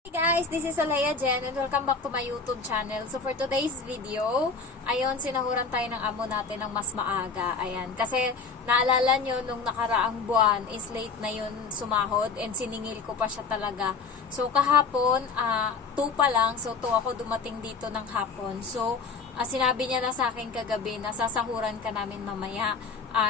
Hey guys, this is Alea Jen and welcome back to my YouTube channel. So for today's video, ayun, sinahuran tayo ng amo natin ng mas maaga. Ayan, kasi naalala nyo nung nakaraang buwan is late na yun sumahod and siningil ko pa siya talaga. So kahapon, 2 pa lang, so 2 ako dumating dito ng hapon. So sinabi niya na sa akin kagabi na sasahuran ka namin mamaya.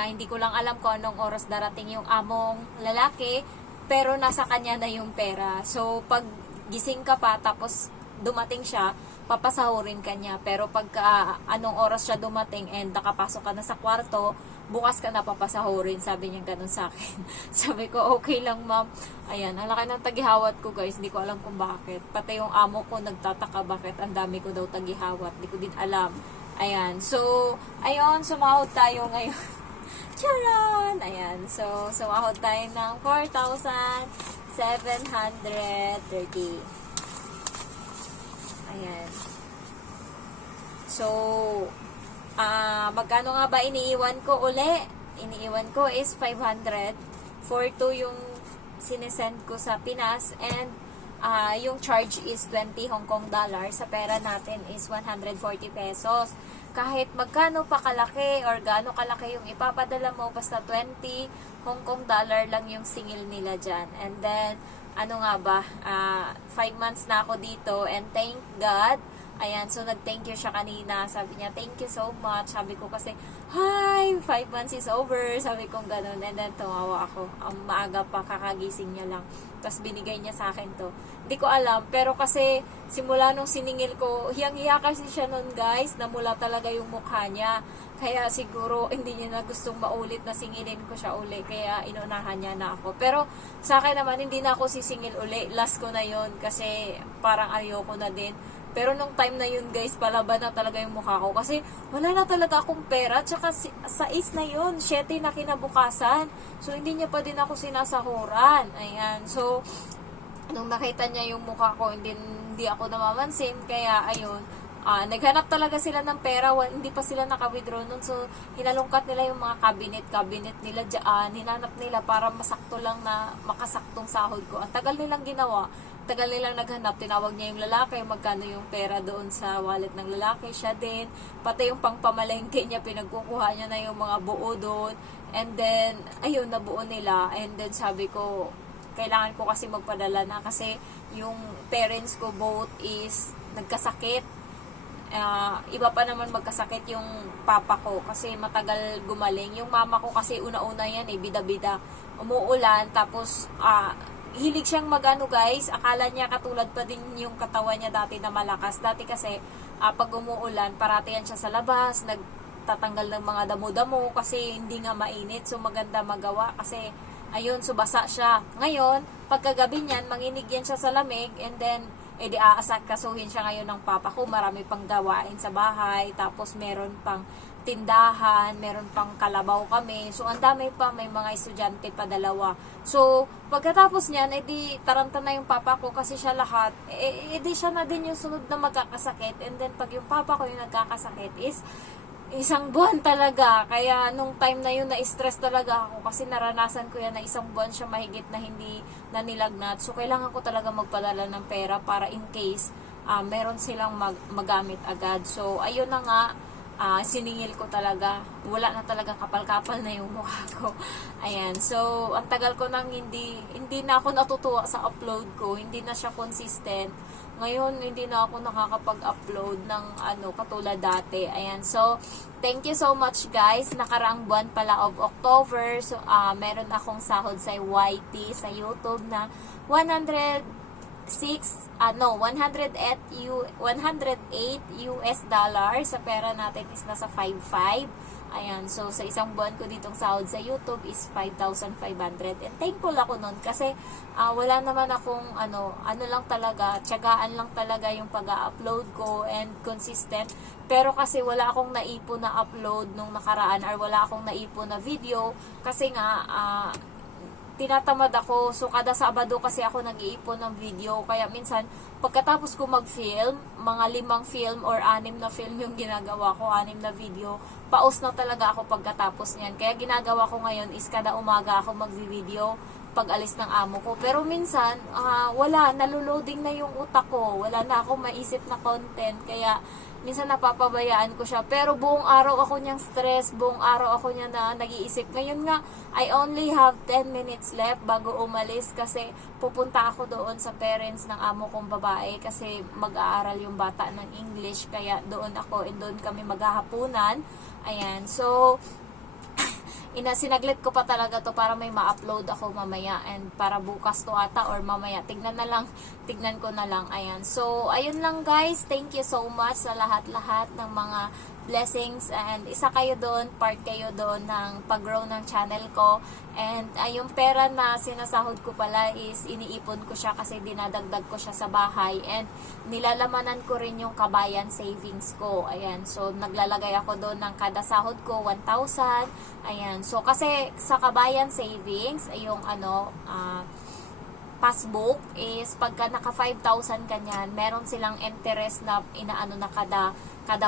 Hindi ko lang alam kung anong oras darating yung among lalaki, pero nasa kanya na yung pera. So pag gising ka pa, tapos dumating siya, papasahurin ka niya. Pero pagka anong oras siya dumating and nakapasok ka na sa kwarto, bukas ka na papasahurin. Sabi niya ganun sa akin. Sabi ko, okay lang ma'am. Ayan, ang laki ng tagihawat ko guys. Hindi ko alam kung bakit. Pati yung amo ko nagtataka bakit ang dami ko daw tagihawat. Hindi ko din alam. Ayan, so, ayun, sumahod tayo ngayon. Charan! Ayan, so, sumahod tayo ng 4,730. Ayan. So, magkano nga ba iniiwan ko uli? Iniiwan ko is 500. 4,200 yung sinesend ko sa Pinas and yung charge is 20 Hong Kong dollar. Sa pera natin is 140 pesos. Kahit magkano pa kalaki or gaano kalaki yung ipapadala mo, basta 20 Hong Kong dollar lang yung singil nila dyan. And then, ano nga ba, 5 months na ako dito and thank God. Ayan, so nag-thank you siya kanina. Sabi niya, thank you so much. Sabi ko kasi, hi, 5 months is over. Sabi ko ganun. And then tumawa ako. Ang maaga pa, kakagising niya lang. Tapos binigay niya sa akin to. Hindi ko alam, pero kasi simula nung siningil ko, hiyang-hiya kasi siya nun guys, namula talaga yung mukha niya. Kaya siguro hindi niya na gustong maulit na singilin ko siya uli. Kaya inunahan niya na ako. Pero sa akin naman, hindi na ako sisingil uli. Last ko na yun kasi parang ayoko na din. Pero nung time na yun guys, palaban na talaga yung mukha ko. Kasi wala na talaga akong pera. Tsaka 6 na yun, 7 na kinabukasan. So hindi niya pa din ako sinasahuran. Ayan, so nung nakita niya yung mukha ko, hindi ako namamansin. Kaya ayun, naghanap talaga sila ng pera. Hindi pa sila naka-withdraw nun. So hinalungkat nila yung mga cabinet nila dyan. Hinanap nila para masakto lang na makasaktong sahod ko. Ang tagal nilang ginawa. Tagal nilang naghanap, tinawag niya yung lalaki, magkano yung pera doon sa wallet ng lalaki, siya din, pati yung pangpamalengke niya, pinagkukuha niya na yung mga buo doon, and then, ayun, nabuo nila, and then sabi ko, kailangan ko kasi magpadala na, kasi yung parents ko both is nagkasakit, iba pa naman magkasakit yung papa ko, kasi matagal gumaling, yung mama ko kasi una-una yan, bida-bida, umuulan, tapos, hilig siyang magano guys, akala niya katulad pa din yung katawan niya dati na malakas. Dati kasi pag umuulan, parati yan siya sa labas, nagtatanggal ng mga damo-damo kasi hindi nga mainit. So maganda magawa kasi ayun, subasa siya. Ngayon, pagkagabi niyan, manginig yan siya sa lamig and then edi aasakasuhin siya ngayon ng papa ko. Marami pang gawain sa bahay, tapos meron pang tindahan, meron pang kalabaw kami. So, ang dami pa, may mga estudyante pa 2. So, pagkatapos niyan, edi taranta na yung papa ko kasi siya lahat. Edi siya na din yung sunod na magkakasakit. And then, pag yung papa ko yung nagkakasakit is 1 buwan talaga. Kaya, nung time na yun, na-stress talaga ako kasi naranasan ko yan na 1 buwan siya mahigit na hindi na nilagnat. So, kailangan ko talaga magpadala ng pera para in case meron silang magamit agad. So, ayun na nga, siningil ko talaga. Wala na talaga, kapal-kapal na yung mukha ko. Ayan. So, ang tagal ko nang hindi na ako natutuwa sa upload ko. Hindi na siya consistent. Ngayon, hindi na ako nakakapag-upload ng katulad dati. Ayan. So, thank you so much guys. Nakaraang buwan pala of October. So, meron akong sahod sa YT sa YouTube na 108 US dollar. Sa pera natin is nasa 5,500. Ayan, so sa 1 buwan ko ditong sahod sa YouTube is 5,500. And thankful ako nun kasi wala naman akong ano lang talaga, tiyagaan lang talaga yung pag-upload ko and consistent. Pero kasi wala akong naipon na upload nung nakaraan or wala akong naipon na video kasi nga tinatamad ako. So, kada Sabado kasi ako nag-iipon ng video. Kaya minsan, pagkatapos ko mag-film, mga 5 film or 6 na film yung ginagawa ko, 6 na video, paus na talaga ako pagkatapos niyan. Kaya ginagawa ko ngayon is kada umaga ako mag-video pag-alis ng amo ko. Pero minsan, wala, naloloading na yung utak ko. Wala na ako maisip na content. Kaya, minsan napapabayaan ko siya. Pero buong araw ako niyang stress, buong araw ako niya na nag-iisip. Ngayon nga, I only have 10 minutes left bago umalis kasi pupunta ako doon sa parents ng amo kong babae kasi mag-aaral yung bata ng English. Kaya doon ako and doon kami maghahapunan. Ayan, so sinaglit ko pa talaga to para may ma-upload ako mamaya and para bukas to ata or mamaya tignan ko na lang. Ayan, so ayun lang guys, thank you so much sa lahat-lahat ng mga blessings and isa kayo doon, part kayo doon ng pag-grow ng channel ko. And yung pera na sinasahod ko pala is iniipon ko siya kasi dinadagdag ko siya sa bahay and nilalamanan ko rin yung kabayan savings ko. Ayan, so naglalagay ako doon ng kada sahod ko 1,000. Ayan, so kasi sa kabayan savings, yung passbook is pagka naka 5,000 kanyan, meron silang interest na inaano na kada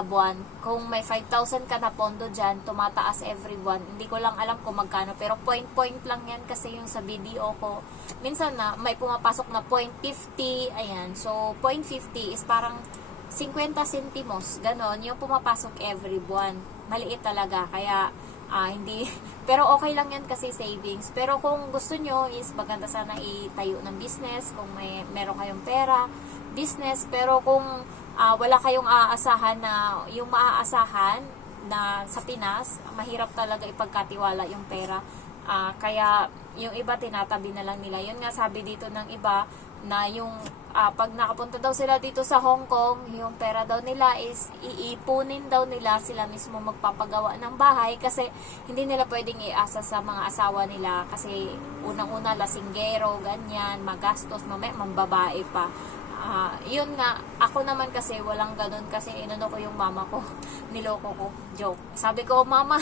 buwan. Kung may 5,000 ka na pondo dyan, tumataas every buwan. Hindi ko lang alam kung magkano, pero point lang yan kasi yung sa video ko. Minsan na may pumapasok na 0.50, ayan. So 0.50 is parang 50 centimos, ganon, yung pumapasok every buwan. Maliit talaga, kaya hindi, pero okay lang yan kasi savings. Pero kung gusto nyo is maganda sana itayo ng business, kung meron kayong pera, business. Pero kung wala kayong aasahan na, yung maaasahan na sa Pinas, mahirap talaga ipagkatiwala yung pera. Kaya yung iba tinatabi na lang nila. Yun nga sabi dito ng iba na yung pag nakapunta daw sila dito sa Hong Kong, yung pera daw nila is iipunin daw nila, sila mismo magpapagawa ng bahay kasi hindi nila pwedeng iasa sa mga asawa nila kasi unang-una lasinggero, ganyan, magastos, mamaya mambabae pa. Yun nga, ako naman kasi walang ganun kasi inano ko yung mama ko, niloko ko, joke. Sabi ko, mama,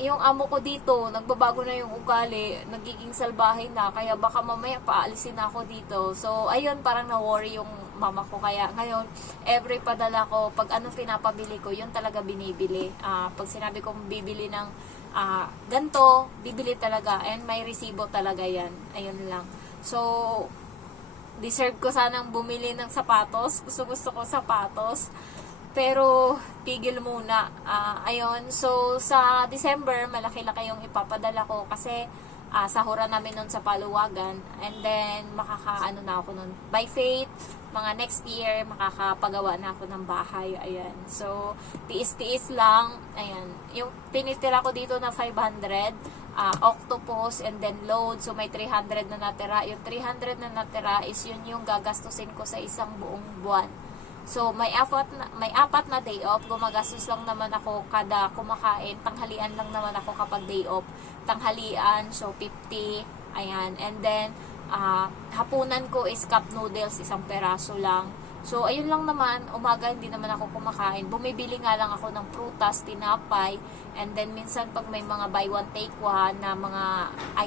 yung amo ko dito, nagbabago na yung ugali, nagiging salbahe na, kaya baka mamaya paalisin na ako dito. So, ayun, parang na-worry yung mama ko. Kaya ngayon, every padala ko, pag anong pinapabili ko, yun talaga binibili. Pag sinabi kong bibili ng ganto, bibili talaga. And may resibo talaga yan. Ayun lang. So, deserve ko sanang bumili ng sapatos. Gusto ko sapatos. Pero, tigil muna. Ayun. So, sa December, malaki-laki yung ipapadala ko kasi sahura namin nun sa Paluwagan. And then, makakaano na ako nun. By faith, mga next year, makakapagawa na ako ng bahay. Ayan. So, tiis-tiis lang. Ayan. Yung tinitira ko dito na 500, octopus and then load. So, may 300 na natira. Yung 300 na natira is yun yung gagastusin ko sa isang buong buwan. So, may apat na day off. Gumagastos lang naman ako kada kumakain. Tanghalian lang naman ako kapag day off. Tanghalian, so 50. Ayan. And then, hapunan ko is cup noodles, isang peraso lang. So, ayun lang naman. Umaga, hindi naman ako kumakain. Bumibili nga lang ako ng prutas, tinapay. And then, minsan pag may mga buy one, take one na mga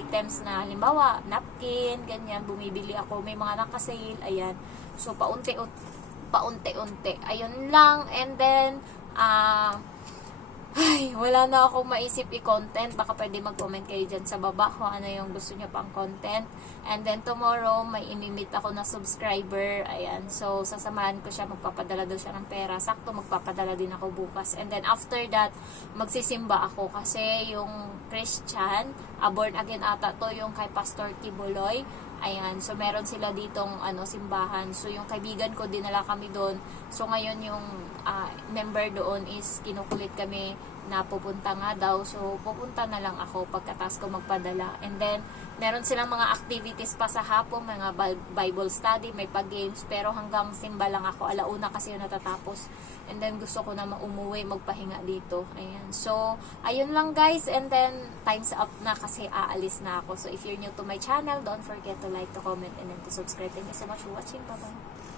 items na, halimbawa, napkin, ganyan, bumibili ako. May mga nakasale, ayan. So, paunti-unti. Ayun lang. And then, wala na akong maisip i-content. Baka pwede mag-comment kayo dyan sa baba kung ano yung gusto nyo pang content. And then, tomorrow, may imimit ako na subscriber. Ayan. So, sasamahan ko siya. Magpapadala daw siya ng pera. Sakto, magpapadala din ako bukas. And then, after that, magsisimba ako. Kasi yung Christian, born again ata to, yung kay Pastor Kibuloy. Ayan, so meron sila ditong simbahan. So yung kaibigan ko, dinala kami doon. So ngayon yung member doon is kinukulit kami na pupunta nga daw. So pupunta na lang ako pagkatapos ko magpadala. And then meron silang mga activities pa sa hapon, mga Bible study, may pag-games. Pero hanggang simba lang ako. Alauna kasi yung natatapos. And then gusto ko na umuwi, magpahinga dito. Ayan. So ayun lang guys. And then time's up na kasi aalis na ako. So if you're new to my channel, don't forget to like, to comment, and then to subscribe. Thank you so much for watching. Bye-bye.